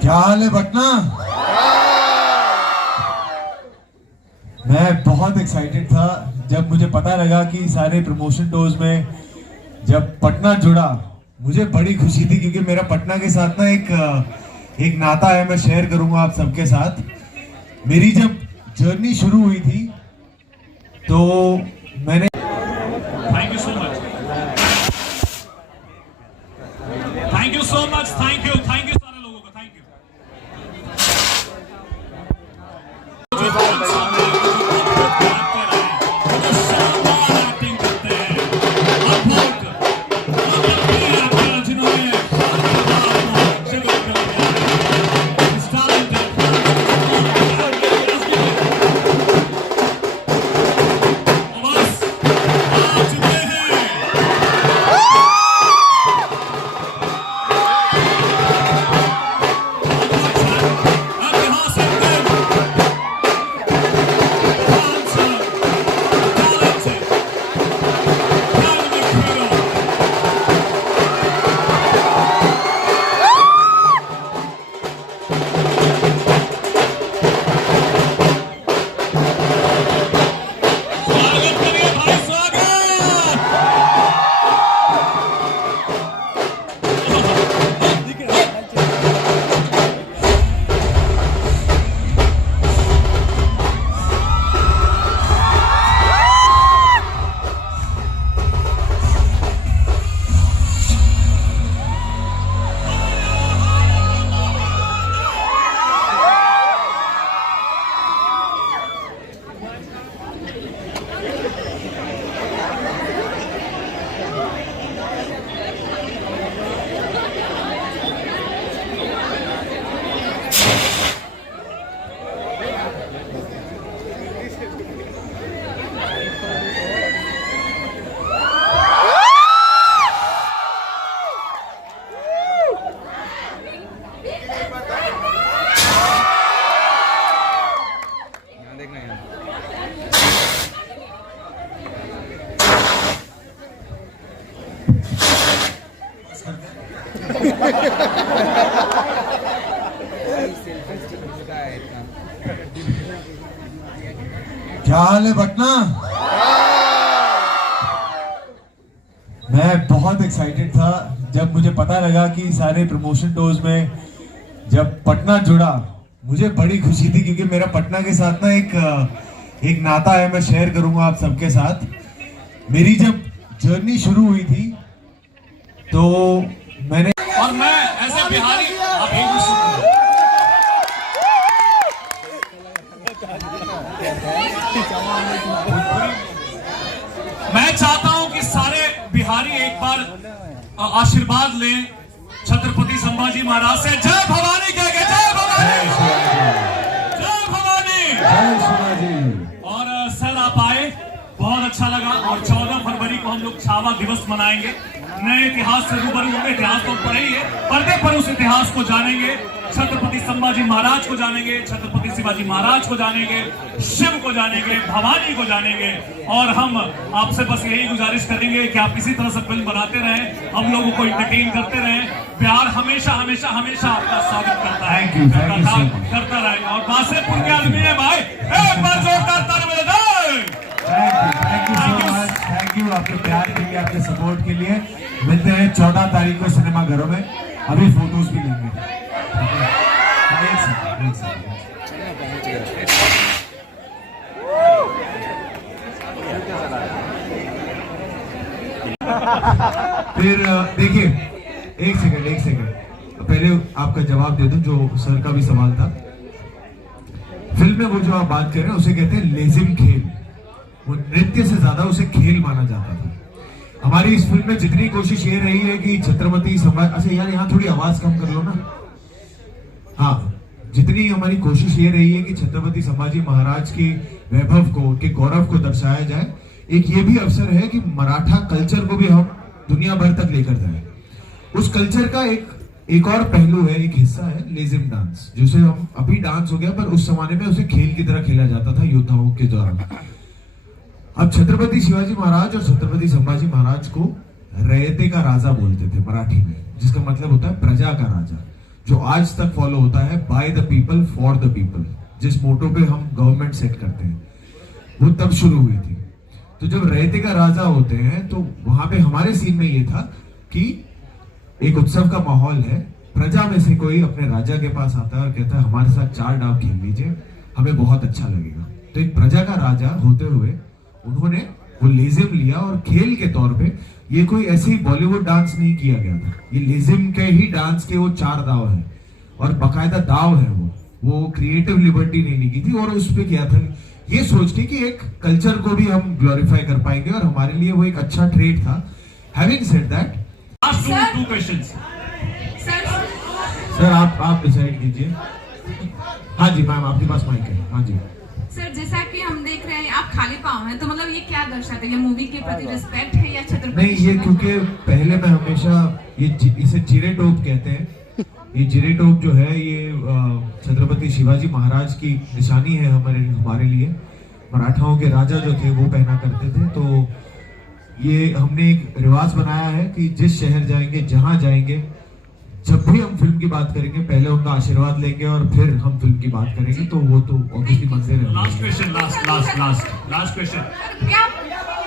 क्या हाल है पटना? मैं बहुत एक्साइटेड था जब मुझे पता लगा कि सारे प्रमोशन टूर्स में जब पटना जुड़ा, मुझे बड़ी खुशी थी क्योंकि मेरा पटना के साथ ना एक नाता है, मैं शेयर करूंगा आप सबके साथ। मेरी जब जर्नी शुरू हुई थी तो मैंने thank you so much, thank you so much, thank you सारे लोगों को, थैंक यू। क्या हाल है पटना? मैं बहुत एक्साइटेड था जब मुझे पता लगा कि सारे प्रमोशन टूर्स में जब पटना जुड़ा, मुझे बड़ी खुशी थी क्योंकि मेरा पटना के साथ ना एक नाता है, मैं शेयर करूंगा आप सबके साथ। मेरी जब जर्नी शुरू हुई थी तो मैंने और मैं ऐसे बिहारी, आप एक भी सुनो, मैं चाहता हूं कि सारे बिहारी एक बार आशीर्वाद लें छत्रपति संभाजी महाराज से। जय भवानी कह के, जय भवानी, जय भवानी। और सर आप आए, बहुत अच्छा लगा। और 14 फरवरी को हम लोग छावा दिवस मनाएंगे, नए इतिहास से रूबरू होंगे। इतिहास तो पढ़े ही है, पर्दे पर उस इतिहास को जानेंगे, छत्रपति संभाजी महाराज को जानेंगे, छत्रपति शिवाजी महाराज को जानेंगे, शिव को जानेंगे, भवानी को जानेंगे। और हम आपसे बस यही गुजारिश करेंगे कि आप इसी तरह से फिल्म बनाते रहें, हम लोगों को एंटरटेन करते रहें। प्यार हमेशा हमेशा हमेशा आपका स्वागत करता है, करता रहे। और बासेपुर के आदमी है भाई, एक बार जोरदार ताली बजा दो। Thank you so much, thank you आपके प्यार के लिए, आपके सपोर्ट के लिए। मिलते हैं 14 तारीख को सिनेमा घरों में, अभी फोटोज भी लेंगे। एक सेकंड। फिर देखिए, एक सेकंड पहले आपका जवाब दे दूं जो सर का भी सवाल था। फिल्म में वो जो आप बात कर रहे हैं उसे कहते हैं लेजिम खेल। वो नृत्य से ज्यादा उसे खेल माना जाता था। हमारी इस फिल्म में जितनी कोशिश ये रही है कि छत्रपति संभाजी, अच्छा यार यहाँ थोड़ी आवाज कम कर लो ना। हाँ, जितनी हमारी कोशिश ये रही है कि छत्रपति संभाजी महाराज के वैभव को, उनके गौरव को दर्शाया जाए। एक ये भी अवसर है कि मराठा कल्चर को भी हम दुनिया भर तक लेकर जाए। उस कल्चर का एक और पहलू है, एक हिस्सा है लेजिम डांस, जिसे हम अभी डांस हो गया पर उस जमाने में उसे खेल की तरह खेला जाता था योद्धाओं के दौरान। अब छत्रपति शिवाजी महाराज और छत्रपति संभाजी महाराज को रयते का राजा बोलते थे मराठी में, जिसका मतलब होता है प्रजा का राजा, जो आज तक फॉलो होता है by the people for the people, जिस मोटो पे हम गवर्नमेंट सेट करते हैं, वो तब शुरू हुई थी। तो जब रयते का राजा होते हैं तो वहां पे हमारे सीन में ये था कि एक उत्सव का माहौल है, प्रजा में से कोई अपने राजा के पास आता है और कहता है हमारे साथ 4 डाव खेल लीजिए, हमें बहुत अच्छा लगेगा। तो एक प्रजा का राजा होते हुए उन्होंने वो लेजिम लिया और खेल के तौर पे, ये कोई ऐसे ही बॉलीवुड डांस नहीं किया गया था, ये लेजिम के ही डांस के वो 4 दाव है और बाकायदा दाव है, वो क्रिएटिव लिबर्टी नहीं ली थी। और उस पे किया था ये सोच के कि एक कल्चर को भी हम ग्लोरीफाई कर पाएंगे और हमारे लिए वो एक अच्छा ट्रेड था। Having said that, two questions sir आप डिसाइड कीजिए। हाँ जी मैम, आपके पास माइक है। हाँ जी सर, जैसा कि हम देख रहे हैं आप खाली पाँव हैं, तो मतलब ये क्या दर्शाते हैं? ये मूवी के प्रति रिस्पेक्ट है या छत्रपति? नहीं, ये क्योंकि पहले मैं हमेशा इसे जिरे टोप कहते हैं। ये जिरे टोप जो है ये छत्रपति शिवाजी महाराज की निशानी है हमारे लिए। मराठाओं के राजा जो थे वो पहना करते थे। तो ये हमने एक रिवाज बनाया है कि जिस शहर जाएंगे, जहां जाएंगे, जब भी हम फिल्म की बात करेंगे पहले उनका आशीर्वाद लेंगे और फिर हम फिल्म की बात करेंगे। तो वो तो ऑब्वियसली मंदिर है। लास्ट क्वेश्चन, लास्ट क्वेश्चन, क्या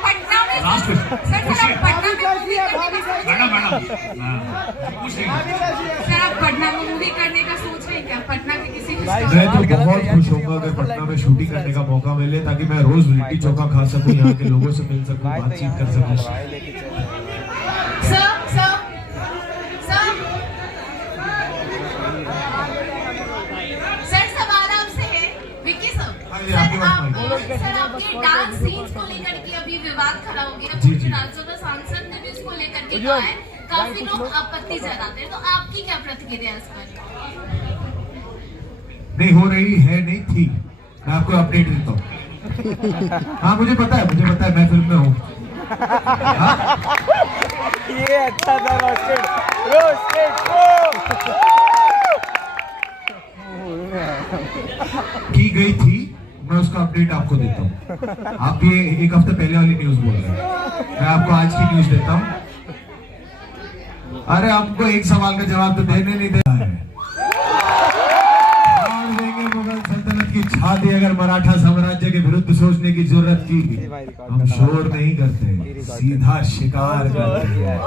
पटना में? Last question. सर आप पटना में मूवी करने का सर आप पटना में मूवी करने का सोच रहे हैं क्या? पटना के किसी मैं तो बहुत खुश होऊंगा अगर पटना में शूटिंग करने का मौका मिले, ताकि मैं रोज लिट्टी चोखा खा सकूं, यहाँ के लोगों से मिल सकूं, बातचीत कर सकूं। सर सवाल आपसे है विक्की सर आपके डांस सीन्स को लेकर के अभी विवाद खड़ा हो गया। राज्यसभा सांसद ने भी इसको लेकर के कहा है, काफी लोग आपत्ति जताते हैं, तो आपकी क्या प्रतिक्रिया इस पर? नहीं हो रही है, नहीं थी, मैं आपको अपडेट देता हूँ। हाँ मुझे पता है मैं फिल्म में हूँ। ये अच्छा था रोस्टेड की गई थी, मैं उसका अपडेट आपको देता हूँ। आप ये एक हफ्ते पहले वाली न्यूज बोल रहे हैं, मैं आपको आज की न्यूज देता हूँ। अरे आपको एक सवाल का जवाब तो देने नहीं दे रहा है। देंगे मुगल सल्तनत की छाती अगर मराठा साम्राज्य के विरुद्ध सोचने की जरूरत की। हम शोर नहीं करते, सीधा शिकार करते हैं।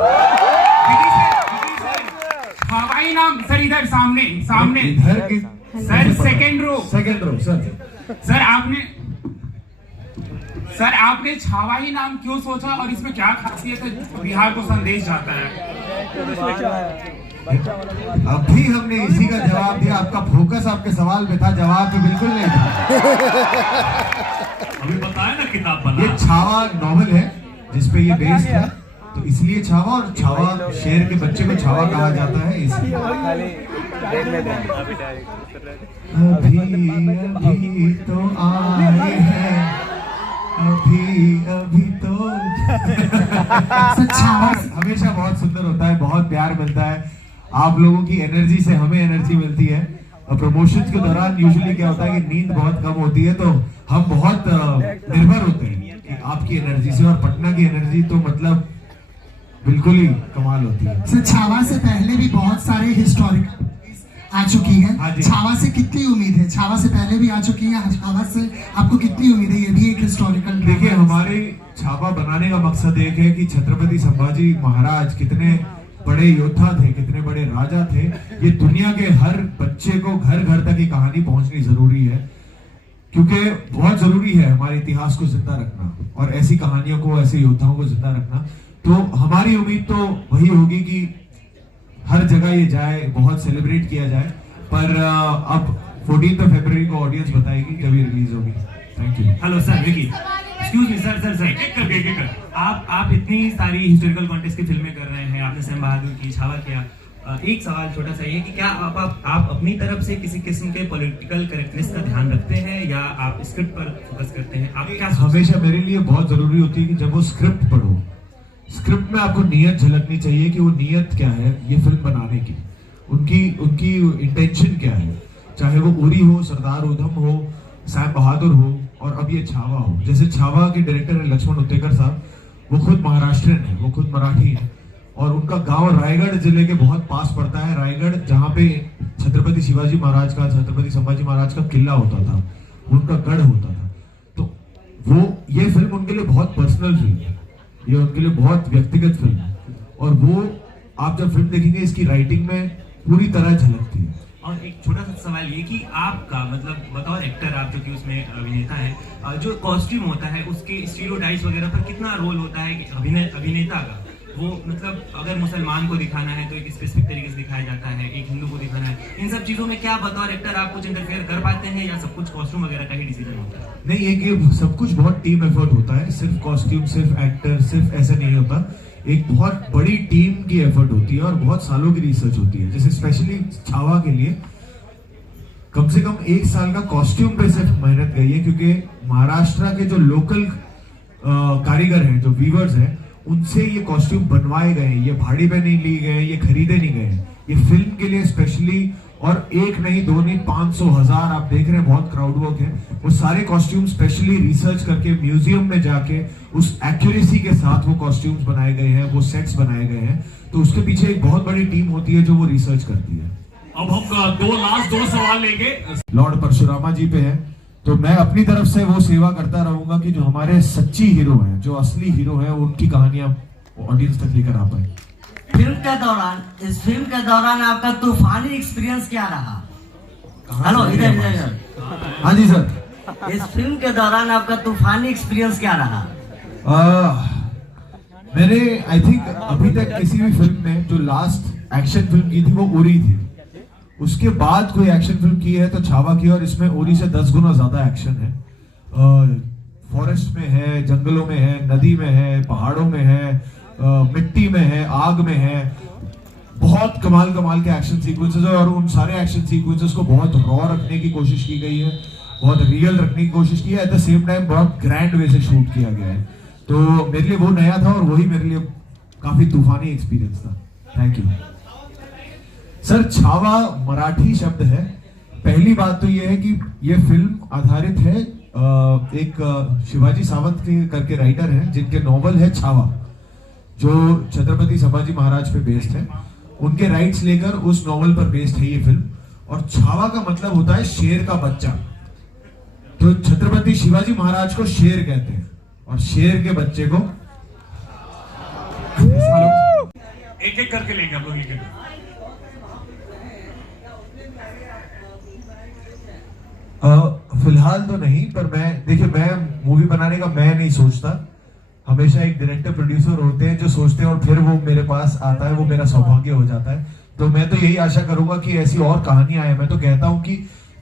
हवाई नाम सर, इधर सामने इधर की सर, सेकंड रो सर आपने छावाई नाम क्यों सोचा और इसमें क्या खासियत है, बिहार को संदेश जाता है? अभी हमने इसी का जवाब दिया। आपका फोकस आपके सवाल पे था, जवाब पे बिल्कुल नहीं था। अभी बताया ना किताब बना। ये छावा नॉवल है जिसपे ये बेस्ड है, तो इसलिए छावा, और छावा शेर के बच्चे को छावा कहा जाता है इसलिए। अभी तो आए हैं, अभी तो छावा हमेशा बहुत सुंदर होता है, बहुत प्यार मिलता है। आप लोगों की एनर्जी से हमें एनर्जी मिलती है। और प्रमोशंस के दौरान यूजुअली क्या होता है कि नींद बहुत कम होती है, तो हम बहुत निर्भर होते हैं कि आपकी एनर्जी से। और पटना की एनर्जी तो मतलब बिल्कुल ही कमाल होती है। सर छावा से पहले भी बहुत सारे हिस्टोरिकल आ चुकी है, छावा से कितनी उम्मीद है? छावा से पहले भी आ चुकी है, छावा से आपको कितनी उम्मीद है? ये भी एक हिस्टोरिकल। देखिए, हमारे छावा बनाने का मकसद एक है कि छत्रपति संभाजी महाराज कितने बड़े योद्धा थे, कितने बड़े राजा थे। ये दुनिया के हर बच्चे को घर घर तक ये कहानी पहुंचनी जरूरी है, क्योंकि बहुत जरूरी है हमारे इतिहास को जिंदा रखना और ऐसी कहानियों को, ऐसे योद्धाओं को जिंदा रखना। तो हमारी उम्मीद तो वही होगी कि हर जगह ये जाए, बहुत सेलिब्रेट किया जाए। पर अब 14 फरवरी को ऑडियंस बताएगी जब ये रिलीज होगी। Thank you. Hello sir, Vicky, excuse me sir, आप इतनी सारी हिस्टोरिकल कॉन्टेस्ट की फिल्में कर रहे हैं, आपने सैम बहादुर की, छावा किया। एक सवाल छोटा सा ये कि क्या आप अपनी तरफ से किसी किस्म के पॉलिटिकल करेक्टनेस का ध्यान रखते हैं या आप स्क्रिप्ट पर फोकस करते हैं? आप क्या हमेशा मेरे लिए बहुत जरूरी होती है कि जब वो स्क्रिप्ट पढ़ो, स्क्रिप्ट में आपको नियत झलकनी चाहिए कि वो नियत क्या है ये फिल्म बनाने की, उनकी इंटेंशन क्या है। चाहे वो उरी हो, सरदार उधम हो, सैम बहादुर हो और अब ये छावा हो। जैसे छावा के डायरेक्टर है लक्ष्मण उत्तेकर साहब, वो खुद महाराष्ट्रियन है, वो खुद मराठी है और उनका गांव रायगढ़ जिले के बहुत पास पड़ता है। रायगढ़ जहाँ पे छत्रपति शिवाजी महाराज का, छत्रपति संभाजी महाराज का किला होता था, उनका गढ़ होता था। तो वो ये फिल्म उनके लिए बहुत पर्सनल फिल्म है, ये उनके लिए बहुत व्यक्तिगत फिल्म है और वो आप जब फिल्म देखेंगे इसकी राइटिंग में पूरी तरह झलकती है। और एक छोटा सा सवाल ये कि आपका मतलब बतौर एक्टर, आप जो कि उसमें अभिनेता है, जो कॉस्ट्यूम होता है उसके स्टीरियोटाइप्स वगैरह पर कितना रोल होता है कि अभिनेता का? वो मतलब अगर मुसलमान को दिखाना है तो एक स्पेसिफिक तरीके से दिखाया जाता है, एक हिंदू को दिखाना है, इन सब चीजों में क्या बतौर एक्टर आप कुछ इंटरफेयर कर पाते हैं या सब कुछ कॉस्ट्यूम वगैरह का ही डिसीजन होता है? नहीं, ये सब कुछ बहुत टीम एफर्ट होता है, सिर्फ कॉस्ट्यूम, सिर्फ एक्टर, सिर्फ ऐसा नहीं होता। एक बहुत बड़ी टीम की एफर्ट होती है और बहुत सालों की रिसर्च होती है। जैसे स्पेशली छावा के लिए कम से कम 1 साल का कॉस्ट्यूम पे सिर्फ मेहनत गई है, क्योंकि महाराष्ट्र के जो लोकल कारीगर हैं, जो वीवर्स हैं, उनसे ये कॉस्ट्यूम बनवाए गए हैं, ये भाड़ी पे नहीं लिए गए, ये खरीदे नहीं गए, ये फिल्म के लिए स्पेशली। और 1 नहीं 2 नहीं 500 1000 आप देख रहे हैं, बहुत क्राउड वर्क है। वो सारे कॉस्ट्यूम स्पेशली रिसर्च करके म्यूजियम में जाके उस एक्यूरेसी के साथ वो कॉस्ट्यूम्स बनाए गए हैं, वो सेट्स बनाए गए हैं। तो उसके पीछे एक बहुत बड़ी टीम होती है जो वो रिसर्च करती है। अब हम दो सवाल लेंगे। लॉर्ड परशुरामा जी पे है, तो मैं अपनी तरफ से वो सेवा करता रहूंगा कि जो हमारे सच्ची हीरो हैं, जो असली हीरो हैं, उनकी कहानियां ऑडियंस तक लेकर आ पाए। इस फिल्म के दौरान आपका तूफानी एक्सपीरियंस क्या रहा? हेलो, इधर। हाँ जी सर। इस फिल्म के दौरान आपका तूफानी एक्सपीरियंस क्या रहा? मैंने आई थिंक अभी तक किसी भी फिल्म में जो लास्ट एक्शन फिल्म की थी वो उरी थी। उसके बाद कोई एक्शन फिल्म की है तो छावा की, और इसमें उरी से 10 गुना ज्यादा एक्शन है। फॉरेस्ट में है, जंगलों में है, नदी में है, पहाड़ों में है, मिट्टी में है, आग में है। बहुत कमाल के एक्शन सीक्वेंसेस है और उन सारे एक्शन सीक्वेंसेस को बहुत रॉ रखने की कोशिश की गई है, बहुत रियल रखने की कोशिश की है। एट द सेम टाइम बहुत ग्रैंड वे से शूट किया गया है। तो मेरे लिए वो नया था और वही मेरे लिए काफी तूफानी एक्सपीरियंस था। Thank you sir. Chhaava Marathi शब्द है। पहली बात तो ये है कि ये फिल्म आधारित है एक शिवाजी सावंत के करके राइटर हैं, जिनके नॉवल है छावा, जो छत्रपति संभाजी महाराज पे बेस्ड है। उनके राइट्स लेकर उस नॉवल पर बेस्ड है ये फिल्म। और छावा का मतलब होता है शेर का बच्चा। तो छत्रपति शिवाजी महाराज को शेर कहते हैं और शेर के बच्चे को एक एक करके लेंगे हम लोग, एक एक। फिलहाल तो नहीं, पर मैं मूवी बनाने का मैं नहीं सोचता। हमेशा एक डायरेक्टर प्रोड्यूसर होते हैं जो सोचते हैं और फिर वो मेरे पास आता है, वो मेरा सौभाग्य हो जाता है। तो मैं तो यही आशा करूंगा कि ऐसी और कहानियां आए। मैं तो कहता हूं कि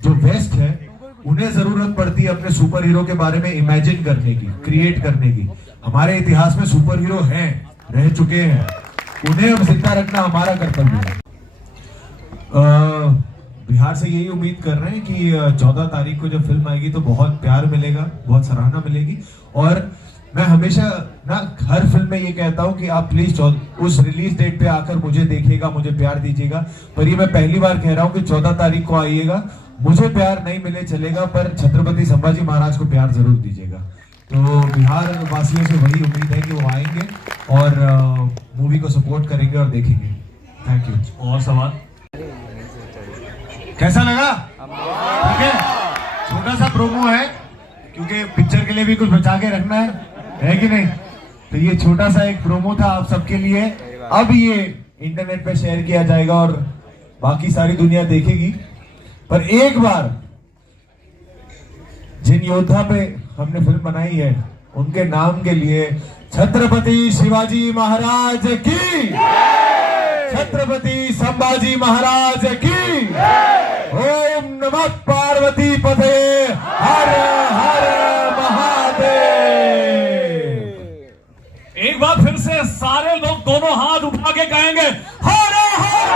जो वेस्ट है उन्हें जरूरत पड़ती है अपने सुपर हीरो के बारे में इमेजिन करने की, क्रिएट करने की। हमारे इतिहास में सुपर हीरो हैं, रह चुके हैं, उन्हें अब जिंदा रखना हमारा कर्तव्य है। बिहार से यही उम्मीद कर रहे हैं कि 14 तारीख को जब फिल्म आएगी तो बहुत प्यार मिलेगा, बहुत सराहना मिलेगी। और मैं हमेशा ना हर फिल्म में ये कहता हूं कि आप प्लीज उस रिलीज डेट पे आकर मुझे देखिएगा, मुझे प्यार दीजिएगा। पर ये मैं पहली बार कह रहा हूं कि 14 तारीख को आइएगा, मुझे प्यार नहीं मिले चलेगा, पर छत्रपति संभाजी महाराज को प्यार जरूर दीजिएगा। तो बिहार वासियों से वही उम्मीद है कि वो आएंगे और मूवी को सपोर्ट करेंगे और देखेंगे। Thank you. और सवाल कैसा लगा? ठीक है, छोटा सा प्रोमो है क्योंकि पिक्चर के लिए भी कुछ बचा के रखना है कि नहीं? तो ये छोटा सा एक प्रोमो था आप सबके लिए। अब ये इंटरनेट पे शेयर किया जाएगा और बाकी सारी दुनिया देखेगी। पर एक बार जिन योद्धा पे हमने फिल्म बनाई है उनके नाम के लिए छत्रपति शिवाजी महाराज की, छत्रपति संभाजी महाराज की, ओम नमः पार्वती पते, हर हर महादेव। एक बार फिर से सारे लोग दोनों हाथ उठा के कहेंगे हर हर।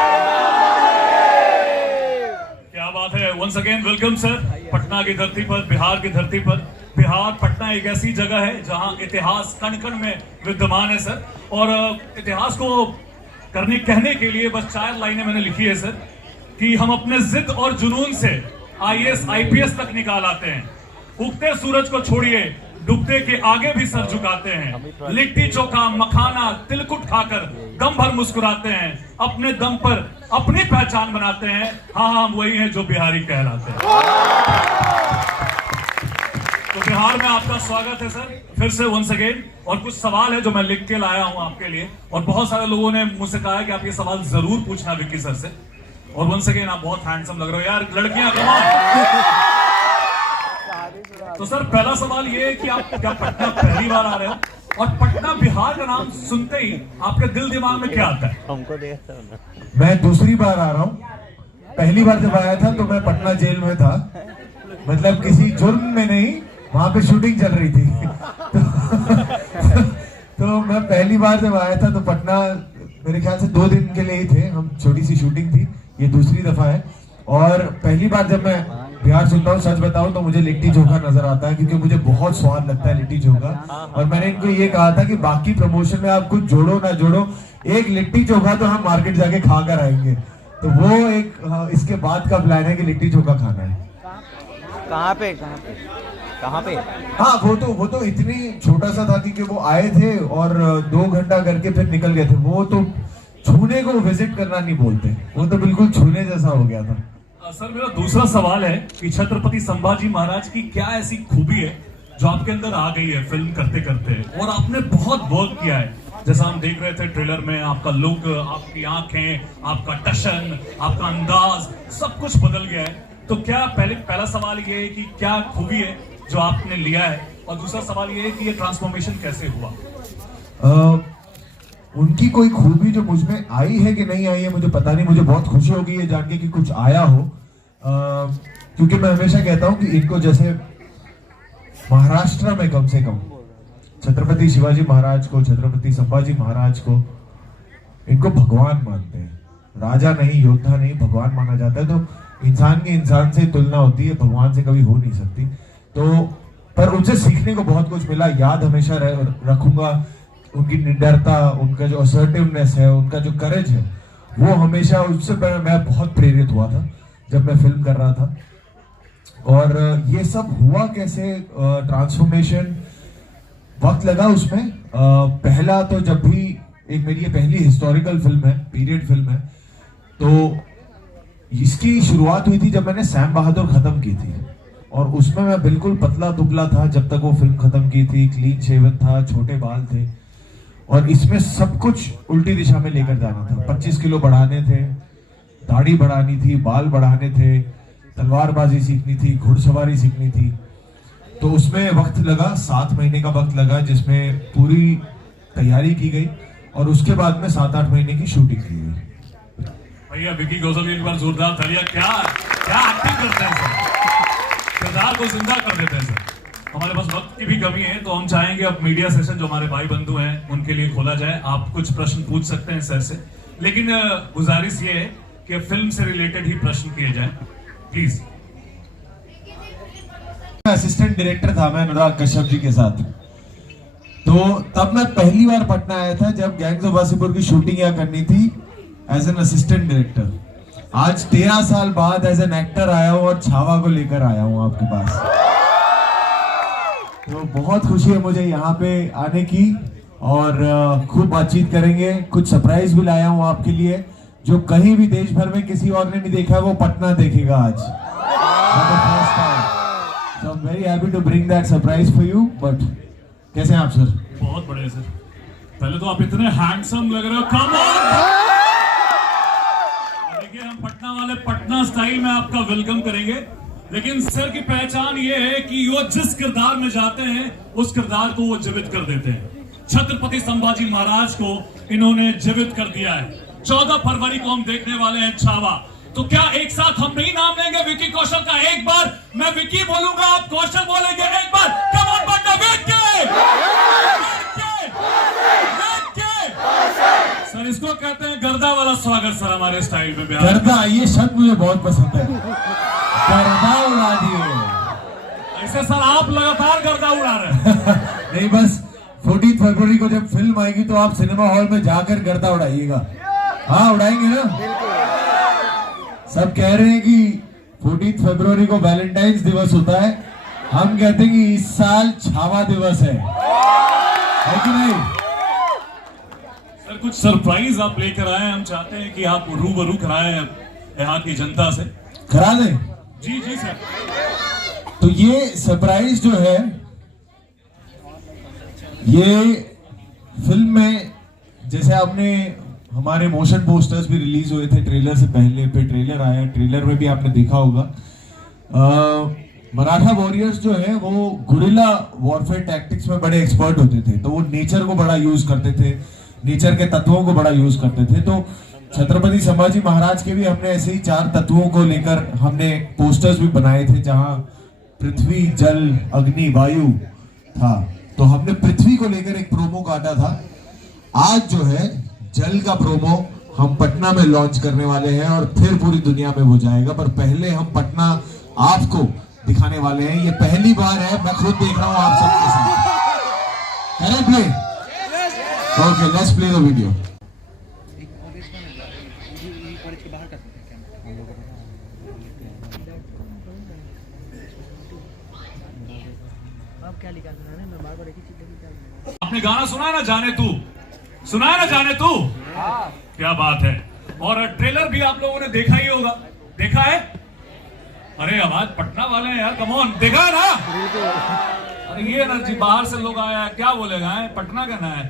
क्या बात है। Once again welcome sir, Patna की धरती पर, बिहार की धरती पर। बिहार, पटना एक ऐसी जगह है जहां इतिहास कण कण में विद्यमान है सर। और इतिहास को कहने के लिए बस 4 लाइनें मैंने लिखी है सर, कि हम अपने जिद और जुनून से IAS IPS तक निकाल आते हैं। उगते सूरज को छोड़िए, डूबते के आगे भी सर झुकाते हैं। लिट्टी चोखा मखाना तिलकुट खाकर दम भर मुस्कुराते हैं। अपने दम पर अपनी पहचान बनाते हैं। हाँ हम वही हैं जो बिहारी कहलाते हैं। तो बिहार में आपका स्वागत है सर, फिर से वंस अगेन। और कुछ सवाल है जो मैं लिख के लाया हूं आपके लिए, और बहुत सारे लोगों ने मुझसे कहा है कि आप ये सवाल जरूर पूछना विक्की सर से। और वंस अगेन आप बहुत हैंडसम लग रहे हो यार, लड़कियां कमाल। तो सर पहला सवाल ये है कि आप क्या पटना पहली बार आ रहे हो, और पटना बिहार का नाम सुनते ही आपके दिल दिमाग में क्या आता है? हमको देखता हूं ना। मैं दूसरी बार आ रहा हूँ। पहली बार जब आया था तो मैं पटना जेल में था, मतलब किसी जुर्म में नहीं, वहां पे शूटिंग चल रही थी। तो मैं पहली बार जब आया था तो पटना मेरे ख्याल से 2 दिन के लिए ही थे हम, छोटी सी शूटिंग थी। ये दूसरी दफा है। और पहली बार जब मैं बिहार सुनता हूँ, सच बताऊं तो मुझे लिट्टी चोखा नजर आता है, क्योंकि मुझे बहुत स्वाद लगता है लिट्टी चोखा। और मैंने इनको ये कहा था कि बाकी प्रमोशन में आप कुछ जोड़ो ना जोड़ो, एक लिट्टी चोखा तो हम मार्केट जाके खा कर आएंगे। तो वो एक इसके बाद का प्लान है कि लिट्टी चोखा खाना है। कहाँ पे हाँ वो तो इतनी छोटा सा था कि वो आए थे और 2 घंटा करके फिर निकल गए थे। वो तो छूने को विजिट करना नहीं बोलते, वो तो बिल्कुल छूने जैसा हो गया था। सर मेरा दूसरा सवाल है कि छत्रपति संभाजी महाराज की क्या ऐसी खूबी है जो आपके अंदर आ गई है फिल्म करते करते, और आपने बहुत वर्क किया है। जैसा हम देख रहे थे ट्रेलर में, आपका लुक, आपकी आंखें, आपका टशन, आपका अंदाज, सब कुछ बदल गया है। तो क्या पहला सवाल ये है कि क्या खूबी है जो आपने लिया है, और दूसरा सवाल ये है कि ये ट्रांसफॉर्मेशन कैसे हुआ? उनकी कोई खूबी जो मुझ में आई है कि नहीं आई है मुझे पता नहीं। मुझे बहुत खुशी होगी ये जान के कि कुछ आया हो, क्योंकि मैं हमेशा कहता हूं कि इनको जैसे महाराष्ट्र में कम से कम छत्रपति शिवाजी महाराज को, छत्रपति संभाजी महाराज को, इनको भगवान मानते हैं। राजा नहीं, योद्धा नहीं, भगवान माना जाता है। तो इंसान की इंसान से तुलना होती है, भगवान से कभी हो नहीं सकती। तो पर उनसे सीखने को बहुत कुछ मिला। याद हमेशा रखूंगा उनकी निडरता, उनका जो असर्टिवनेस है, उनका जो करेज है, वो हमेशा उससे मैं बहुत प्रेरित हुआ था जब मैं फिल्म कर रहा था। और ये सब हुआ कैसे, ट्रांसफॉर्मेशन वक्त लगा उसमें। पहला तो जब भी एक मेरी ये पहली हिस्टोरिकल फिल्म है, पीरियड फिल्म है, तो इसकी शुरुआत हुई थी जब मैंने सैम बहादुर खत्म की थी। और उसमें मैं बिल्कुल पतला दुबला था जब तक वो फिल्म खत्म की थी, क्लीन शेवन था, छोटे बाल थे। और इसमें सब कुछ उल्टी दिशा में लेकर जाना था। 25 किलो बढ़ाने थे, दाढ़ी बढ़ानी थी, बाल बढ़ाने थे, तलवारबाजी सीखनी थी, घुड़सवारी सीखनी थी। तो उसमें वक्त लगा, 7 महीने का वक्त लगा, जिसमें पूरी तैयारी की गई। और उसके बाद में 7-8 महीने की शूटिंग की गई। भैया विक्की कौशल एक बार जोरदार तालियां। क्या एक्टिंग करते हैं सर, किरदार को जिंदा कर देते हैं सर। हमारे पास वक्त की भी कमी है, तो हम चाहेंगे अब मीडिया सेशन जो हमारे भाई बंधु हैं उनके लिए खोला जाए। आप कुछ प्रश्न पूछ सकते हैं सर से, लेकिन गुजारिश ये है कि फिल्म से रिलेटेड ही प्रश्न किए जाएं, प्लीज। असिस्टेंट डायरेक्टर था मैं अनुराग कश्यप जी के साथ। तो तब मैं पहली बार पटना आया था जब गैंग्स ऑफ वासेपुर की शूटिंग यहाँ करनी थी एज एन असिस्टेंट डायरेक्टर। आज 13 साल बाद एज एन एक्टर आया हूँ और छावा को लेकर आया हूँ आपके पास। तो बहुत खुशी है मुझे यहाँ पे आने की, और खूब बातचीत करेंगे। कुछ सरप्राइज भी लाया हूँ आपके लिए, जो कहीं भी देश भर में किसी और ने नहीं देखा है, वो पटना देखेगा आज। So I'm very happy to bring that surprise for you. But कैसे हैं आप सर? बहुत बढ़िया सर। पहले तो आप इतने हैंडसम लग रहे हो, कम ऑन। देखिए हम पटना वाले पटना स्टाइल में आपका वेलकम करेंगे, लेकिन सर की पहचान ये है कि वो जिस किरदार में जाते हैं उस किरदार को वो जीवित कर देते हैं। छत्रपति संभाजी महाराज को इन्होंने जीवित कर दिया है। 14 फरवरी को हम देखने वाले हैं छावा। तो क्या एक साथ हम नहीं नाम लेंगे विक्की कौशल का? एक बार मैं विक्की बोलूंगा, आप कौशल बोलेंगे। एक बार कम ऑन पटना, सर इसको कहते हैं गर्दा वाला स्वागत सर हमारे स्टाइल में। गर्दा, ये शब्द मुझे बहुत पसंद है। गर्दा उड़ा दिए ऐसे सर आप लगातार गर्दा उड़ा रहे हैं। नहीं, बस 14 फरवरी को जब फिल्म आएगी तो आप सिनेमा हॉल में जाकर गर्दा उड़ाइएगा। हाँ उड़ाएंगे ना? सब कह रहे हैं कि 14 फरवरी को वैलेंटाइंस दिवस होता है, हम कहते हैं कि इस साल छावा दिवस है कि नहीं? सर कुछ सरप्राइज आप लेकर आए हैं, हम चाहते हैं कि आप रूबरू कराएं यहाँ की जनता से। करा दें? जी जी सर। तो ये सरप्राइज जो है, ये फिल्म में जैसे आपने हमारे मोशन पोस्टर्स भी रिलीज हुए थे ट्रेलर से पहले, फिर ट्रेलर आया, ट्रेलर में भी आपने देखा होगा मराठा वॉरियर्स जो है वो गुरिल्ला वॉरफेयर टैक्टिक्स में बड़े एक्सपर्ट होते थे, तो वो नेचर को बड़ा यूज करते थे, नेचर के तत्वों को बड़ा यूज करते थे। तो छत्रपति संभाजी महाराज के भी हमने ऐसे ही 4 तत्वों को लेकर हमने पोस्टर्स भी बनाए थे, जहां पृथ्वी, जल, अग्नि, वायु था। तो हमने पृथ्वी को लेकर एक प्रोमो काटा था। आज जो है जल का प्रोमो हम पटना में लॉन्च करने वाले हैं और फिर पूरी दुनिया में हो जाएगा, पर पहले हम पटना आपको दिखाने वाले हैं। ये पहली बार है, मैं खुद देख रहा हूं आप सबके साथ। Can I play? Okay, let's play the video. आपने गाना सुना है ना जाने तू, सुना है ना जाने तू? क्या बात है। और ट्रेलर भी आप लोगों ने देखा ही होगा, देखा है? अरे आवाज पटना वाले हैं यार, कम ऑन, देखा है ना? अरे ये ना जी, बाहर से लोग आया है, क्या बोलेगा है? पटना का ना है।